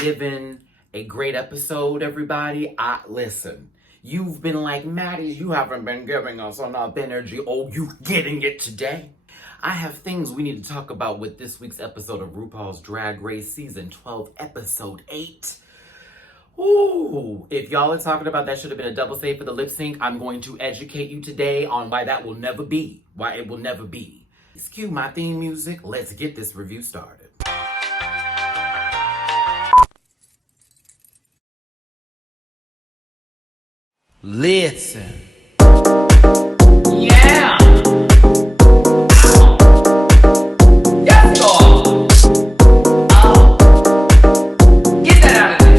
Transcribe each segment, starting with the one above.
given a great episode, everybody. Listen, you've been like, Matty, you haven't been giving us enough energy. Oh, you getting it today? I have things we need to talk about with this week's episode of Rupaul's Drag Race Season 12, Episode 8. Ooh, if y'all are talking about that should have been a double save for the lip sync, I'm going to educate you today on why that will never be. Why it will never be. Cue my theme music. Let's get this review started. Listen. Yeah! Yes, God! Oh. Get that out of there.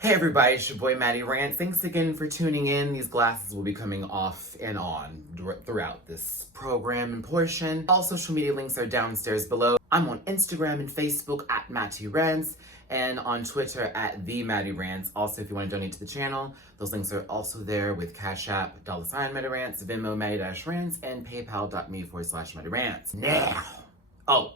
Hey everybody, it's your boy Matty Rants. Thanks again for tuning in. These glasses will be coming off and on throughout this program and portion. All social media links are downstairs below. I'm on Instagram and Facebook at MattyRants and on Twitter at @MattyRants. Also, if you want to donate to the channel, those links are also there with Cash App, $MattyRants, Venmo, Matty-Rants, and PayPal.me/MattyRants. Now, oh,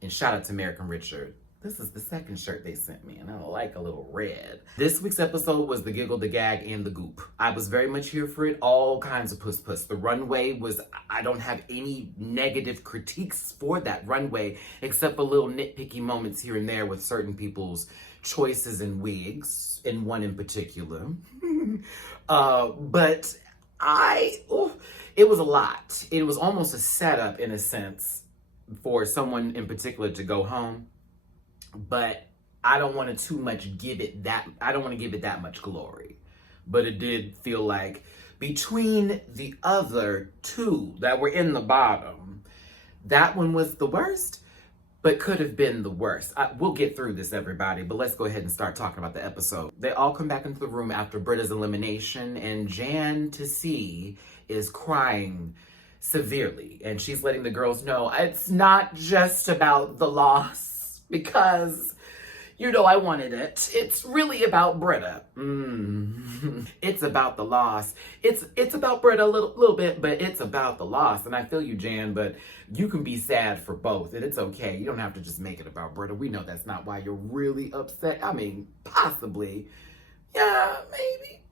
and shout out to American Richard. This is the second shirt they sent me, and I like a little red. This week's episode was the giggle, the gag, and the goop. I was very much here for it. All kinds of puss. The runway was, I don't have any negative critiques for that runway, except for little nitpicky moments here and there with certain people's choices and wigs, and one in particular. But it was a lot. It was almost a setup, in a sense, for someone in particular to go home. But I don't want to give it that much glory. But it did feel like between the other two that were in the bottom, that one was the worst, but could have been the worst. We'll get through this, everybody, but let's go ahead and start talking about the episode. They all come back into the room after Britta's elimination, and Jan to see is crying severely. And she's letting the girls know it's not just about the loss. Because, I wanted it. It's really about Britta. It's about the loss. It's about Britta a little bit, but it's about the loss. And I feel you, Jan, but you can be sad for both, and it's okay. You don't have to just make it about Britta. We know that's not why you're really upset. I mean, possibly. Yeah, maybe.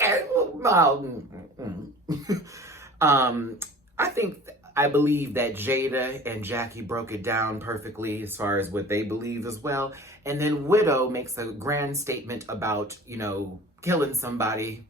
Okay, I believe that Jada and Jackie broke it down perfectly as far as what they believe as well. And then Widow makes a grand statement about, killing somebody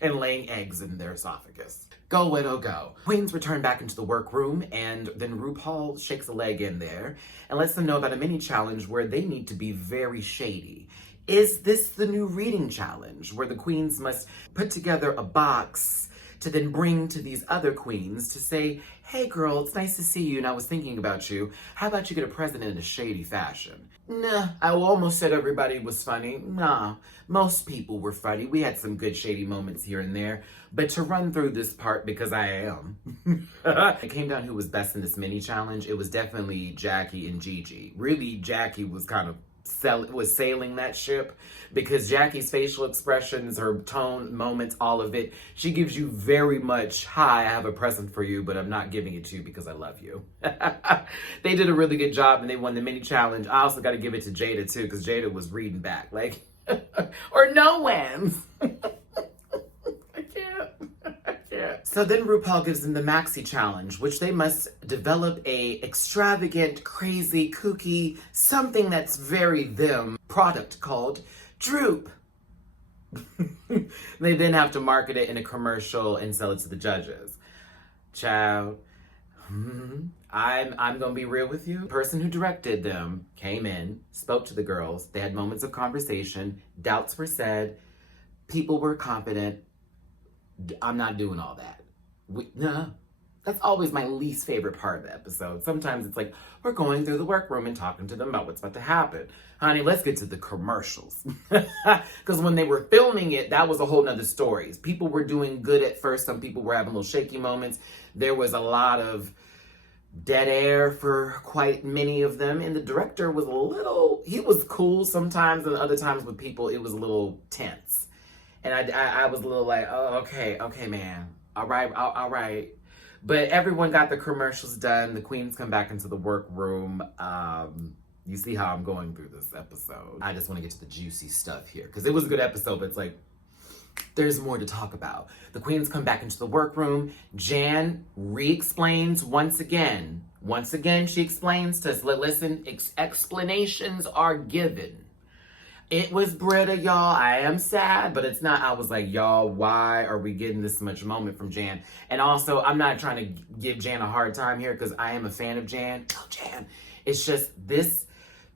and laying eggs in their esophagus. Go, Widow, go. Queens return back into the workroom, and then Rupaul shakes a leg in there and lets them know about a mini challenge where they need to be very shady. Is this the new reading challenge where the queens must put together a box to then bring to these other queens to say, hey girl, it's nice to see you and I was thinking about you. How about you get a present in a shady fashion? Nah, I almost said everybody was funny. Nah, most people were funny. We had some good shady moments here and there. But to run through this part, because I am, it came down who was best in this mini challenge. It was definitely Jackie and Gigi. Really, Jackie was kind of sailing that ship, because Jackie's facial expressions, her tone, moments, all of it, she gives you very much, hi, I have a present for you, but I'm not giving it to you because I love you. They did a really good job and they won the mini challenge. I also got to give it to Jada too, because Jada was reading back, like, or no wins. So then Rupaul gives them the Maxi challenge, which they must develop a extravagant, crazy, kooky, something that's very them product called Droop. They then have to market it in a commercial and sell it to the judges. Child, I'm gonna be real with you. The person who directed them came in, spoke to the girls. They had moments of conversation. Doubts were said. People were confident. I'm not doing all that. No, that's always my least favorite part of the episode. Sometimes it's like, we're going through the workroom and talking to them about what's about to happen. Honey, let's get to the commercials. Because when they were filming it, that was a whole nother story. People were doing good at first. Some people were having little shaky moments. There was a lot of dead air for quite many of them. And the director was he was cool sometimes, and other times with people, it was a little tense. And I was a little like, oh, okay, man. All right. But everyone got the commercials done. The queens come back into the workroom. You see how I'm going through this episode. I just want to get to the juicy stuff here, because it was a good episode, but it's like, there's more to talk about. The queens come back into the workroom. Jan re-explains once again. Once again, she explains to us, listen, explanations are given. It was Britta, y'all. I am sad, but it's not. I was like, y'all, why are we getting this much moment from Jan? And also, I'm not trying to give Jan a hard time here, because I am a fan of Jan. Oh, Jan. It's just this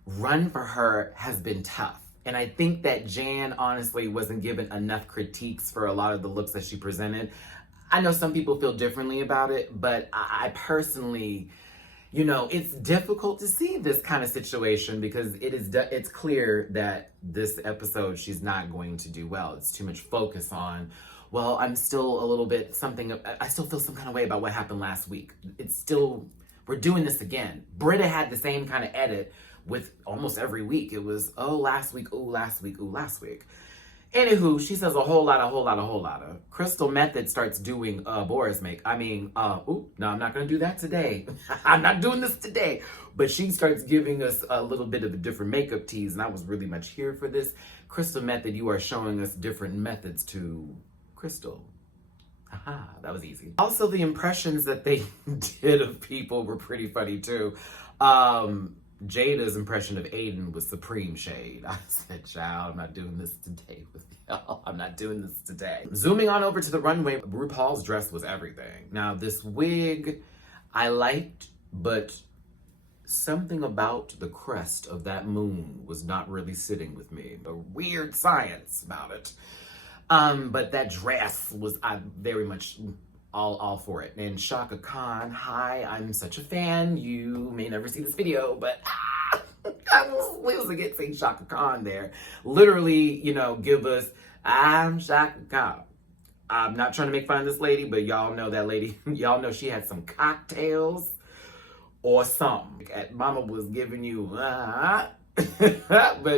run for her has been tough. And I think that Jan honestly wasn't given enough critiques for a lot of the looks that she presented. I know some people feel differently about it, but I personally, it's difficult to see this kind of situation, because it's clear that this episode she's not going to do well. It's too much focus on, well, I'm still a little bit I still feel some kind of way about what happened last week. We're doing this again. Britta had the same kind of edit with almost every week. It was, oh, last week, oh, last week, oh, last week. Anywho, she says a whole lot of. Crystal Method starts doing Boris make. No, I'm not going to do that today. I'm not doing this today. But she starts giving us a little bit of a different makeup tease, and I was really much here for this. Crystal Method, you are showing us different methods to Crystal. Aha, that was easy. Also, the impressions that they did of people were pretty funny too. Jada's impression of Aiden was supreme shade. I said, child, I'm not doing this today with y'all. I'm not doing this today. Zooming on over to the runway, RuPaul's dress was everything. Now, this wig I liked, but something about the crest of that moon was not really sitting with me. A weird science about it. But that dress was very much all for it. And Chaka Khan, hi, I'm such a fan. You may never see this video, but I was losing it saying Chaka Khan there. Literally, give us, I'm Chaka Khan. I'm not trying to make fun of this lady, but y'all know that lady. Y'all know she had some cocktails or something. Mama was giving you, but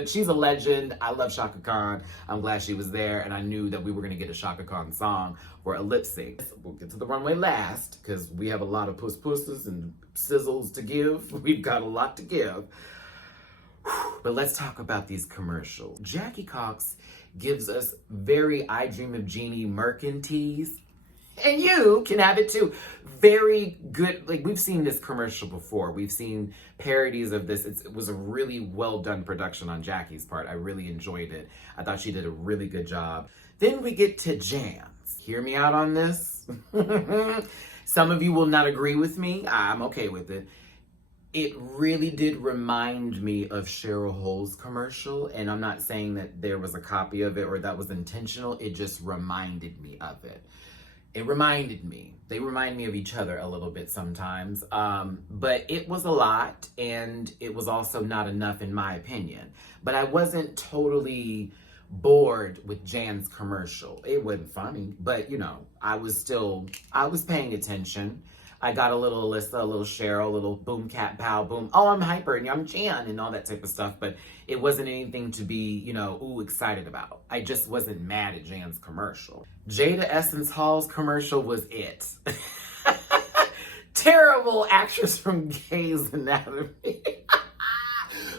she's a legend. I love Chaka Khan. I'm glad she was there, and I knew that we were going to get a Chaka Khan song for a lip sync. We'll get to the runway last, because we have a lot of pusses and sizzles to give. We've got a lot to give. But let's talk about these commercials. Jackie Cox gives us very I Dream of Jeannie Merkin tease. And you can have it too. Very good. Like, we've seen this commercial before. We've seen parodies of this. It was a really well done production on Jackie's part. I really enjoyed it. I thought she did a really good job. Then we get to Jan's. Hear me out on this. Some of you will not agree with me. I'm okay with it. It really did remind me of Cheryl Hole's commercial. And I'm not saying that there was a copy of it or that was intentional. It just reminded me of it. They remind me of each other a little bit sometimes, but it was a lot, and it was also not enough in my opinion. But I wasn't totally bored with Jan's commercial. It wasn't funny, but I was paying attention. I got a little Alyssa, a little Cheryl, a little boom, cat, pow, boom. Oh, I'm hyper and I'm Jan and all that type of stuff. But it wasn't anything to be, excited about. I just wasn't mad at Jan's commercial. Jada Essence Hall's commercial was it. Terrible actress from Grey's Anatomy.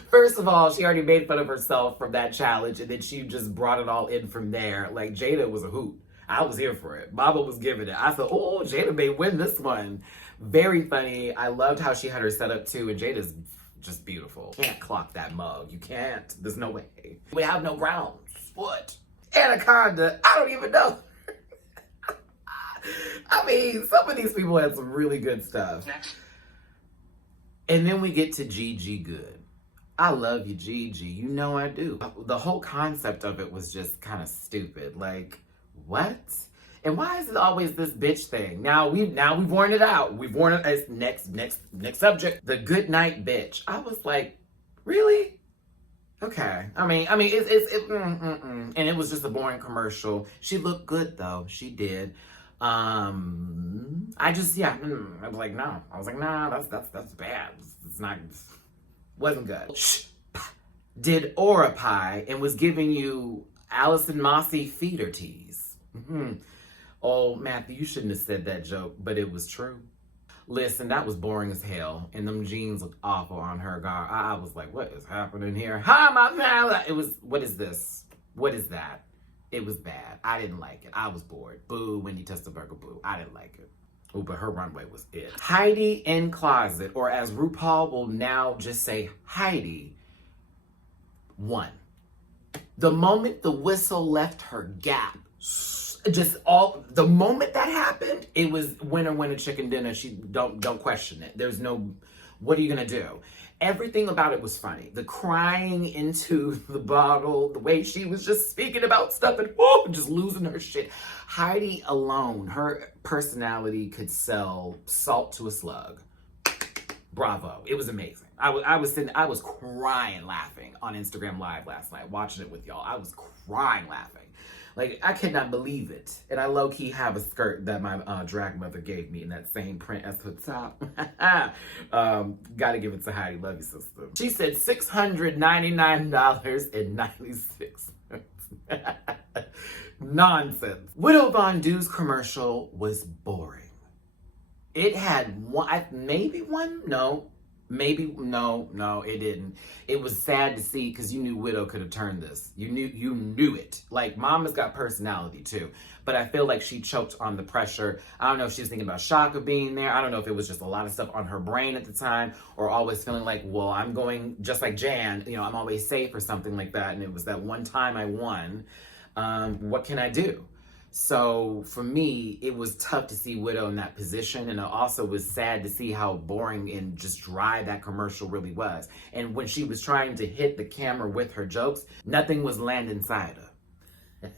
First of all, she already made fun of herself from that challenge, and then she just brought it all in from there. Like, Jada was a hoot. I was here for it. Baba was giving it. I said, oh, Jada may win this one. Very funny. I loved how she had her set up too, and Jada's just beautiful. Can't clock that mug. You can't. There's no way. We have no grounds. What? Anaconda. I don't even know. I mean, some of these people had some really good stuff. And then we get to Gigi Good. I love you, Gigi. You know I do. The whole concept of it was just kind of stupid. Like, what? And why is it always this bitch thing? Now we've worn it out. We've worn it as next subject. The good night bitch. I was like, really? Okay. I mean, and it was just a boring commercial. She looked good though. She did. I just, yeah, I was like, no. I was like, nah, that's bad. It's not, wasn't good. Shh. Did Aura Pie and was giving you Allison Mossy feeder tease. Oh, Matthew, you shouldn't have said that joke, but it was true. Listen, that was boring as hell, and them jeans looked awful on her. God, I was like, what is happening here? Hi, my man. It was, what is this? What is that? It was bad. I didn't like it. I was bored. Boo, Wendy Testerberger, boo. I didn't like it. Oh, but her runway was it. Heidi in closet, or as RuPaul will now just say, Heidi, won. The moment the whistle left her gap, the moment that happened, it was winner, chicken dinner. She don't question it. There's no, what are you gonna do? Everything about it was funny. The crying into the bottle, the way she was just speaking about stuff and just losing her shit. Heidi alone, her personality could sell salt to a slug. Bravo. It was amazing. I was crying laughing on Instagram Live last night, watching it with y'all. I was crying laughing. Like, I could not believe it. And I low-key have a skirt that my drag mother gave me in that same print as the top. Gotta give it to Heidi. Love you, sister. She said $699.96. Nonsense. Widow Von Du's commercial was boring. It had one, maybe one? No, it didn't. It was sad to see because you knew Widow could have turned this. You knew it. Like, Mama's got personality too, but I feel like she choked on the pressure. I don't know if she was thinking about Chaka being there. I don't know if it was just a lot of stuff on her brain at the time, or always feeling like, well, I'm going just like Jan, I'm always safe or something like that. And it was that one time I won. What can I do? So for me, it was tough to see Widow in that position. And it also was sad to see how boring and just dry that commercial really was. And when she was trying to hit the camera with her jokes, nothing was landing inside her.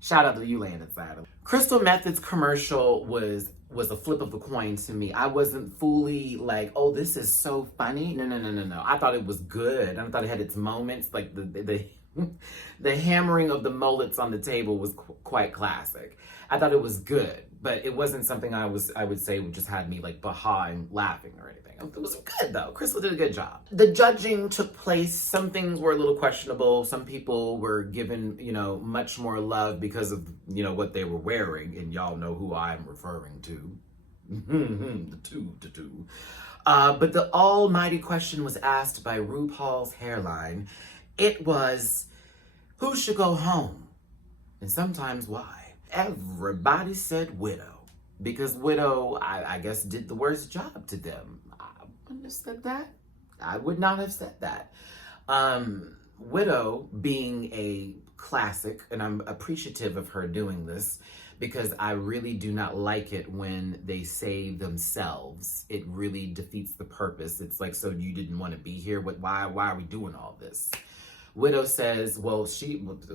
Shout out to you, Land Inside her. Crystal Method's commercial was a flip of the coin to me. I wasn't fully like, oh, this is so funny. No. I thought it was good. I thought it had its moments. Like the hammering of the mullets on the table was quite classic. I thought it was good, but it wasn't something I would say just had me like behind laughing or anything. It was good though. Crystal did a good job. The judging took place. Some things were a little questionable. Some people were given, much more love because of, what they were wearing, and y'all know who I'm referring to. the two. But the almighty question was asked by RuPaul's hairline. It was, who should go home? And sometimes why? Everybody said Widow. Because Widow, I guess, did the worst job to them. I wouldn't have said that. I would not have said that. Widow being a classic, and I'm appreciative of her doing this, because I really do not like it when they say themselves. It really defeats the purpose. It's like, so you didn't want to be here? Why are we doing all this? Widow says, well,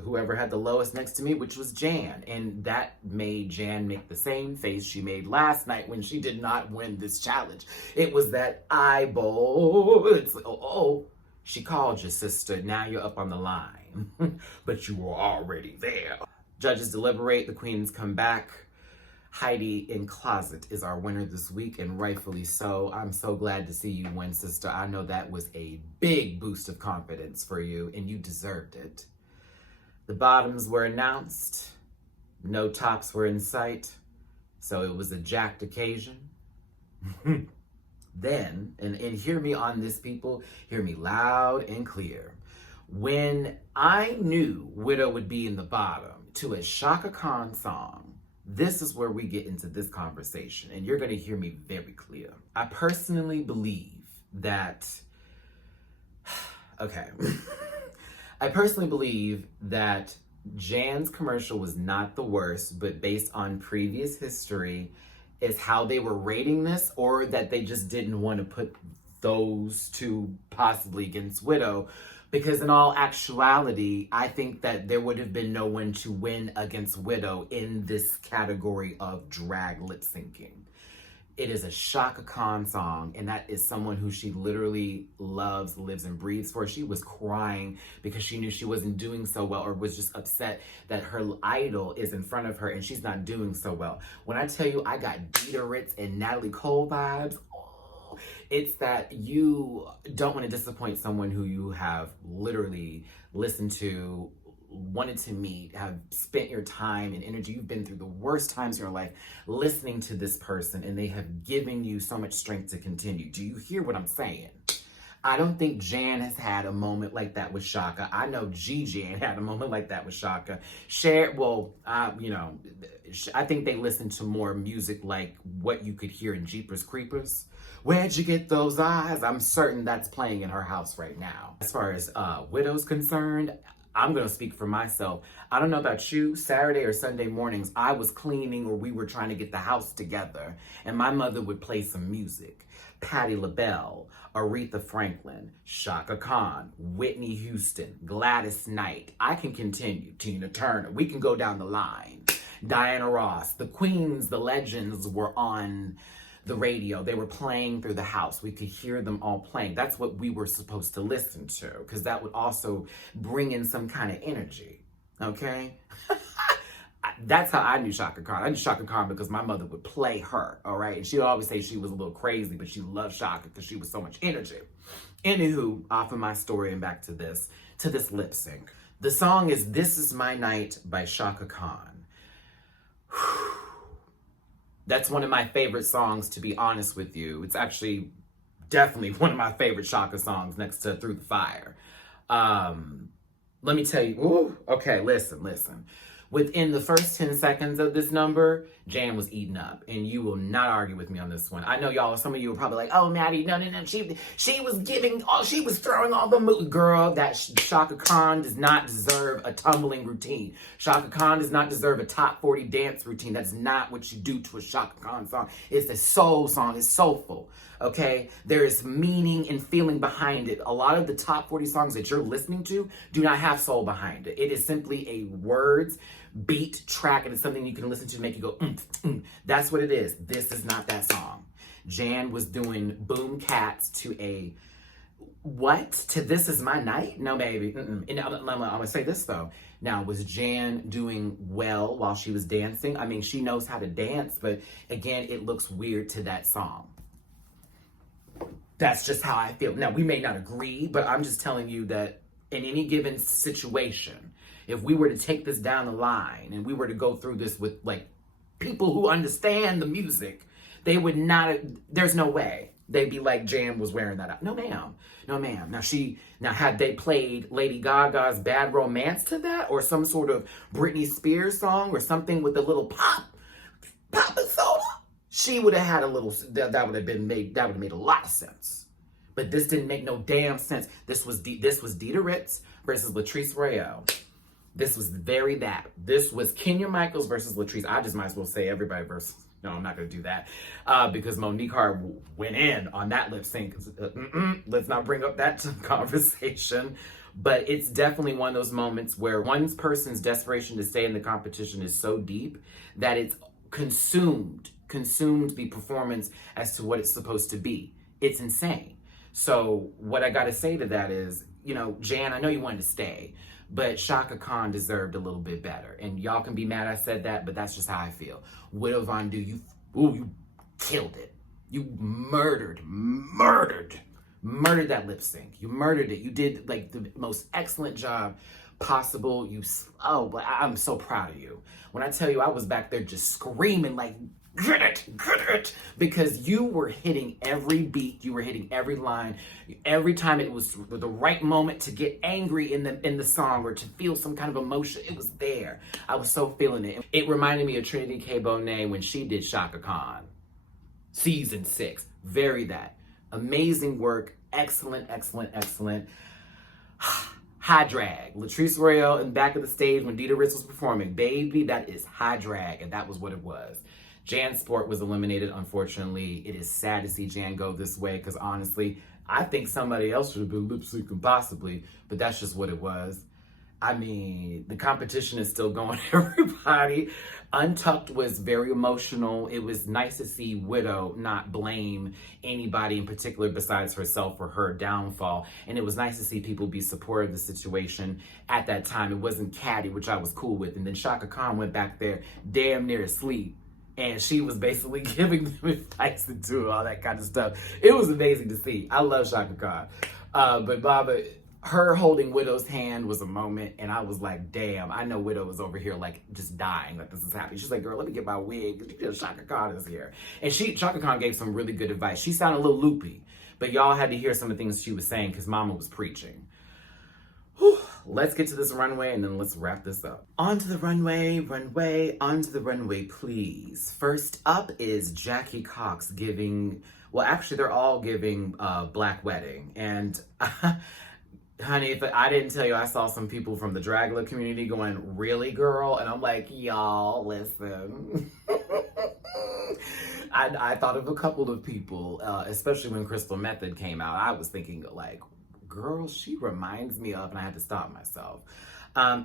whoever had the lowest next to me, which was Jan. And that made Jan make the same face she made last night when she did not win this challenge. It was that eyeball. It's like, she called you, sister. Now you're up on the line. But you were already there. Judges deliberate. The queens come back. Heidi in closet is our winner this week, and rightfully so. I'm so glad to see you win, sister. I know that was a big boost of confidence for you, and you deserved it. The bottoms were announced. No tops were in sight, so it was a jacked occasion. Then, and hear me on this, people, hear me loud and clear. When I knew Widow would be in the bottom to a Chaka Khan song, this is where we get into this conversation, and you're going to hear me very clear. I personally believe that, I personally believe that Jan's commercial was not the worst, but based on previous history, is how they were rating this, or that they just didn't want to put those two possibly against Widow. Because in all actuality, I think that there would have been no one to win against Widow in this category of drag lip syncing. It is a Chaka Khan song, and that is someone who she literally loves, lives, and breathes for. She was crying because she knew she wasn't doing so well, or was just upset that her idol is in front of her and she's not doing so well. When I tell you I got Dita Ritz and Natalie Cole vibes, it's that you don't want to disappoint someone who you have literally listened to, wanted to meet, have spent your time and energy. You've been through the worst times in your life listening to this person, and they have given you so much strength to continue. Do you hear what I'm saying? I don't think Jan has had a moment like that with Chaka. I know Jan had a moment like that with Chaka. I think they listen to more music like what you could hear in Jeepers Creepers. Where'd you get those eyes? I'm certain that's playing in her house right now. As far as Widow's concerned, I'm going to speak for myself. I don't know about you, Saturday or Sunday mornings, I was cleaning or we were trying to get the house together, and my mother would play some music. Patti LaBelle, Aretha Franklin, Chaka Khan, Whitney Houston, Gladys Knight. I can continue. Tina Turner. We can go down the line. Diana Ross. The queens, the legends were on the radio. They were playing through the house. We could hear them all playing. That's what we were supposed to listen to, because that would also bring in some kind of energy, okay? That's how I knew Chaka Khan. I knew Chaka Khan because my mother would play her, all right? And she would always say she was a little crazy, but she loved Chaka because she was so much energy. Anywho, off of my story and back to this lip sync. The song is This Is My Night by Chaka Khan. That's one of my favorite songs, to be honest with you. It's actually definitely one of my favorite Chaka songs next to Through the Fire. Let me tell you, okay, listen. Within the first 10 seconds of this number, Jan was eaten up, and you will not argue with me on this one. I know y'all, some of you are probably like, oh, Matty, no, she was throwing all the moves. Girl, that Chaka Khan does not deserve a tumbling routine. Chaka Khan does not deserve a top 40 dance routine. That's not what you do to a Chaka Khan song. It's a soul song. It's soulful, okay? There is meaning and feeling behind it. A lot of the top 40 songs that you're listening to do not have soul behind it. It is simply a words, beat, track, and it's something you can listen to make you go, That's what it is. This is not that song. Jan was doing boom cats to a what? To This Is My Night? No, baby. And I'm gonna say this though. Now, was Jan doing well while she was dancing? I mean, she knows how to dance, but again, it looks weird to that song. That's just how I feel. Now, we may not agree, but I'm just telling you that in any given situation, if we were to take this down the line and we were to go through this with like people who understand the music, they would not, there's no way they'd be like Jan was wearing that out. No, ma'am. Now had they played Lady Gaga's Bad Romance to that, or some sort of Britney Spears song or something with a little pop and soda, she would have had a little, that would have made a lot of sense. But this didn't make no damn sense. This was Dita Ritz versus Latrice Royale. This was This was Kenya Michaels versus Latrice. I just might as well say everybody versus. No, I'm not going to do that because Monique Hart went in on that lip sync. Let's not bring up that conversation. But it's definitely one of those moments where one person's desperation to stay in the competition is so deep that it's consumed the performance as to what it's supposed to be. It's insane. So what I got to say to that is, Jan, I know you wanted to stay, but Chaka Khan deserved a little bit better. And y'all can be mad I said that, but that's just how I feel. Widow Von Du, you killed it. You murdered that lip sync. You murdered it. You did like the most excellent job possible. I'm so proud of you. When I tell you, I was back there just screaming like, get it, because you were hitting every beat, you were hitting every line, every time it was the right moment to get angry in the song or to feel some kind of emotion, it was there. I was so feeling it. It reminded me of Trinity K. Bonet when she did Chaka Khan, season 6. Very that. Amazing work, excellent. High drag. Latrice Royale in the back of the stage when Dita Ritz was performing. Baby, that is high drag, and that was what it was. Jan Sport was eliminated, unfortunately. It is sad to see Jan go this way because honestly, I think somebody else should have been lip syncing possibly, but that's just what it was. I mean, the competition is still going, everybody. Untucked was very emotional. It was nice to see Widow not blame anybody in particular besides herself for her downfall. And it was nice to see people be supportive of the situation at that time. It wasn't catty, which I was cool with. And then Chaka Khan went back there damn near asleep. And she was basically giving them advice and doing all that kind of stuff. It was amazing to see. I love Chaka Khan. But Baba, her holding Widow's hand was a moment, and I was like, damn, I know Widow was over here like just dying that this is happening. She's like, girl, let me get my wig. Chaka Khan is here. And Chaka Khan gave some really good advice. She sounded a little loopy, but y'all had to hear some of the things she was saying because Mama was preaching. Whew. Let's get to this runway and then let's wrap this up. Onto the runway, onto the runway, please. First up is Jackie Cox giving, well, actually, they're all giving Black Wedding. And honey, if I didn't tell you, I saw some people from the dragula community going, really, girl? And I'm like, y'all, listen. I thought of a couple of people, especially when Crystal Method came out. I was thinking, like, girl, she reminds me of, and I had to stop myself.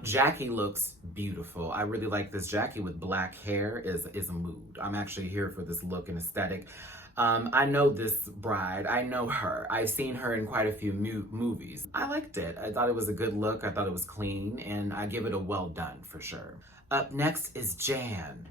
Jackie looks beautiful. I really like this. Jackie with black hair is a mood. I'm actually here for this look and aesthetic. I know this bride. I know her. I've seen her in quite a few movies. I liked it. I thought it was a good look. I thought it was clean, and I give it a well done for sure. Up next is Jan.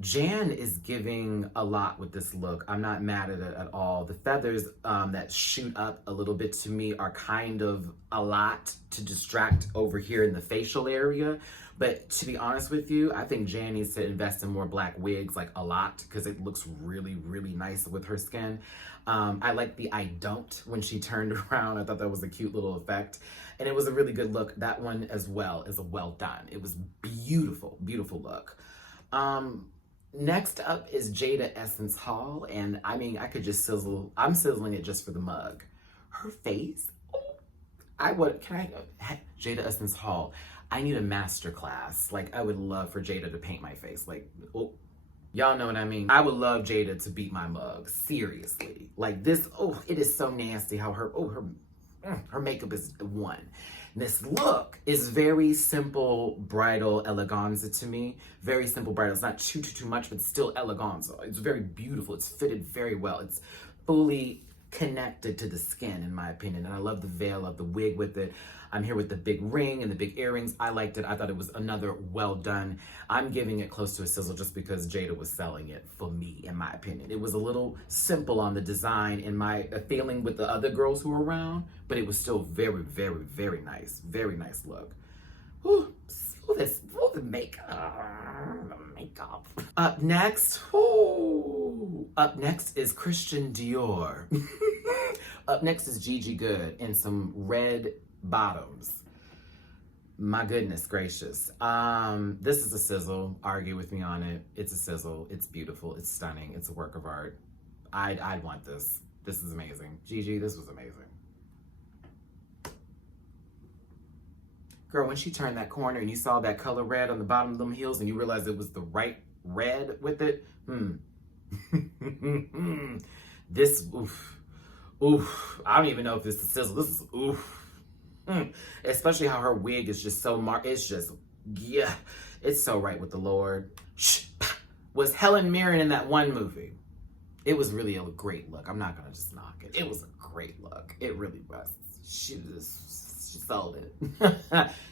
Jan is giving a lot with this look. I'm not mad at it at all. The feathers that shoot up a little bit to me are kind of a lot to distract over here in the facial area. But to be honest with you, I think Jan needs to invest in more black wigs, like a lot, because it looks really, really nice with her skin. I like the I don't when she turned around. I thought that was a cute little effect. And it was a really good look. That one as well is a well done. It was beautiful, beautiful look. Next up is Jada Essence Hall, and I mean, I could just sizzle. I'm sizzling it just for the mug. Her face, Jada Essence Hall. I need a master class. Like, I would love for Jada to paint my face. Like, oh, y'all know what I mean? I would love Jada to beat my mug, seriously. Like this, it is so nasty how her makeup is one. This look is very simple bridal eleganza to me. Very simple bridal. It's not too much, but still eleganza. It's very beautiful. It's fitted very well. It's fully connected to the skin, in my opinion. And I love the veil of the wig with it. I'm here with the big ring and the big earrings. I liked it. I thought it was another well done. I'm giving it close to a sizzle just because Jada was selling it for me, in my opinion. It was a little simple on the design in my feeling with the other girls who were around, but it was still very, very, very nice. Very nice look. Ooh, the makeup. Up next is Christian Dior. Up next is Gigi Good in some red bottoms. My goodness gracious. This is a sizzle. Argue with me on it. It's a sizzle. It's beautiful. It's stunning. It's a work of art. I'd want this. This is amazing. Gigi, this was amazing. Girl, when she turned that corner and you saw that color red on the bottom of them heels and you realized it was the right red with it, this, oof. I don't even know if this is a sizzle. This is oof. Especially how her wig is just so it's just, yeah, it's so right with the Lord. Was Helen Mirren in that one movie? It was really a great look. I'm not gonna just knock it. It was a great look. It really was. She sold it.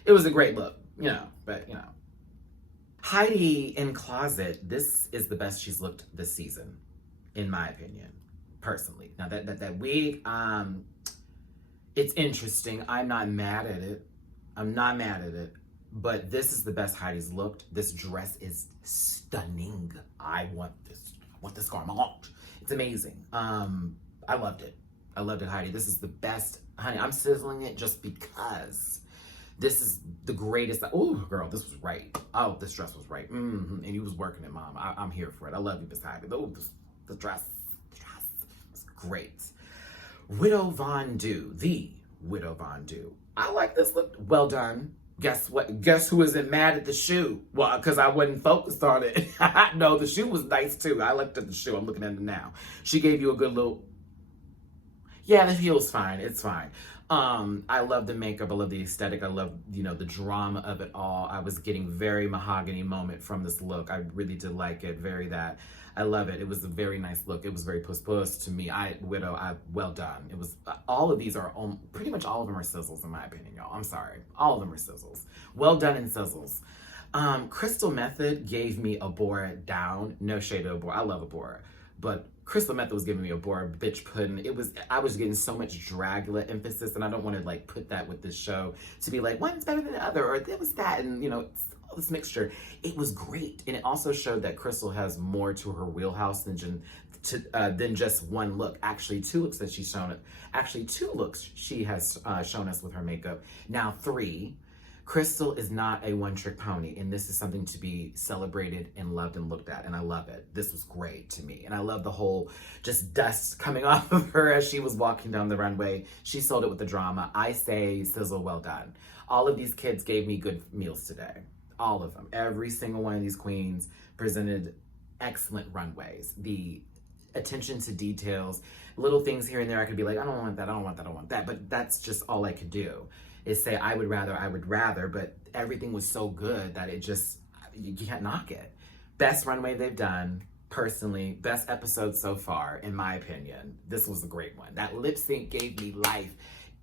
It was a great look, but Heidi in Closet, this is the best she's looked this season, in my opinion, personally. Now that wig, it's interesting. I'm not mad at it. But this is the best Heidi's looked. This dress is stunning. I want this garment. It's amazing. I loved it. Heidi. This is the best. Honey, I'm sizzling it just because this is the greatest. Oh, girl, this was right. Oh, this dress was right. And you was working it, Mom. I'm here for it. I love you, Miss Heidi. Oh, the dress was great. Widow Von Du, the Widow Von Du. I like this look. Well done. Guess what? Guess who isn't mad at the shoe? Well, because I wasn't focused on it. No, the shoe was nice too. I looked at the shoe. I'm looking at it now. She gave you a good little. Yeah, the heel's fine. It's fine. I love the makeup. I love the aesthetic. I love, the drama of it all. I was getting very mahogany moment from this look. I really did like it. Very that. I love it. It was a very nice look. It was very puss to me. Well done. It was, all of these are, pretty much all of them are sizzles in my opinion, y'all. I'm sorry. All of them are sizzles. Well done in sizzles. Crystal Method gave me a Bora down. No shade of Bora. I love a Bora. But Crystal Method was giving me a Bora bitch pudding. I was getting so much Dragula emphasis, and I don't want to like put that with this show to be like, one's better than the other, or there was that, and all this mixture. It was great. And it also showed that Crystal has more to her wheelhouse than just one look. Actually, two looks that she's shown. Actually, two looks she has shown us with her makeup. Now 3. Crystal is not a one-trick pony, and this is something to be celebrated and loved and looked at, and I love it. This was great to me, and I love the whole just dust coming off of her as she was walking down the runway. She sold it with the drama. I say sizzle, well done. All of these kids gave me good meals today. All of them. Every single one of these queens presented excellent runways. The attention to details, little things here and there, I could be like, I don't want that, I don't want that, I don't want that, but that's just all I could do. Is say I would rather, but everything was so good that you can't knock it. Best runway they've done, personally, best episode so far, in my opinion. This was a great one. That lip sync gave me life.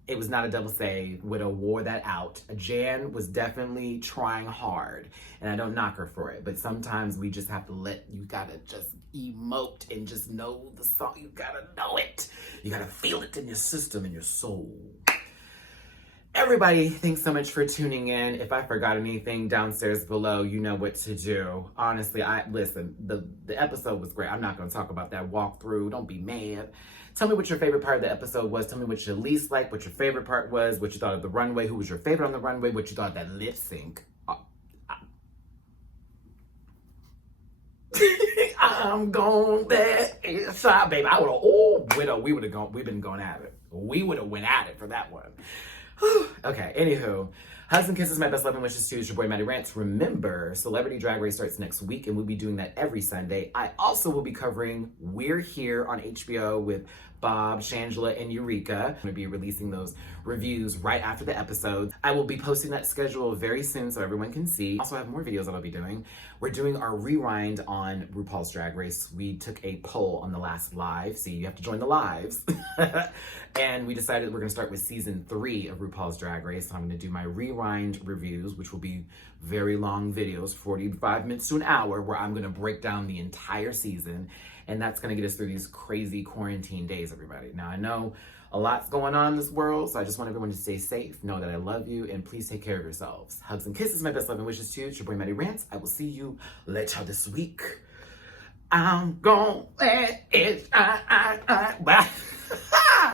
It was not a double say. Widow wore that out. Jan was definitely trying hard, and I don't knock her for it, but sometimes we just have to you gotta just emote and just know the song. You gotta know it. You gotta feel it in your system, in your soul. Everybody, thanks so much for tuning in. If I forgot anything downstairs below, you know what to do. Honestly, listen, the episode was great. I'm not going to talk about that walkthrough. Don't be mad. Tell me what your favorite part of the episode was. Tell me what you least liked, what your favorite part was, what you thought of the runway, who was your favorite on the runway, what you thought of that lip sync. I'm going there inside, baby. Widow, we've been going at it. We would have went at it for that one. Okay, anywho, hugs and kisses, my best love and wishes to you. It's your boy Matty Rants. Remember, Celebrity Drag Race starts next week, and we'll be doing that every Sunday. I also will be covering We're Here on HBO with Bob, Shangela, and Eureka. I'm going to be releasing those reviews right after the episodes. I will be posting that schedule very soon so everyone can see. Also, I have more videos that I'll be doing. We're doing our rewind on RuPaul's Drag Race. We took a poll on the last live. See, you have to join the lives. And we decided we're going to start with season 3 of RuPaul's Drag Race. So I'm going to do my rewind reviews, which will be very long videos, 45 minutes to an hour, where I'm going to break down the entire season. And that's going to get us through these crazy quarantine days, everybody. Now, I know a lot's going on in this world, so I just want everyone to stay safe, know that I love you, and please take care of yourselves. Hugs and kisses, my best love and wishes to you. It's your boy, Matty Rants. I will see you later this week. I'm gonna let it, bye.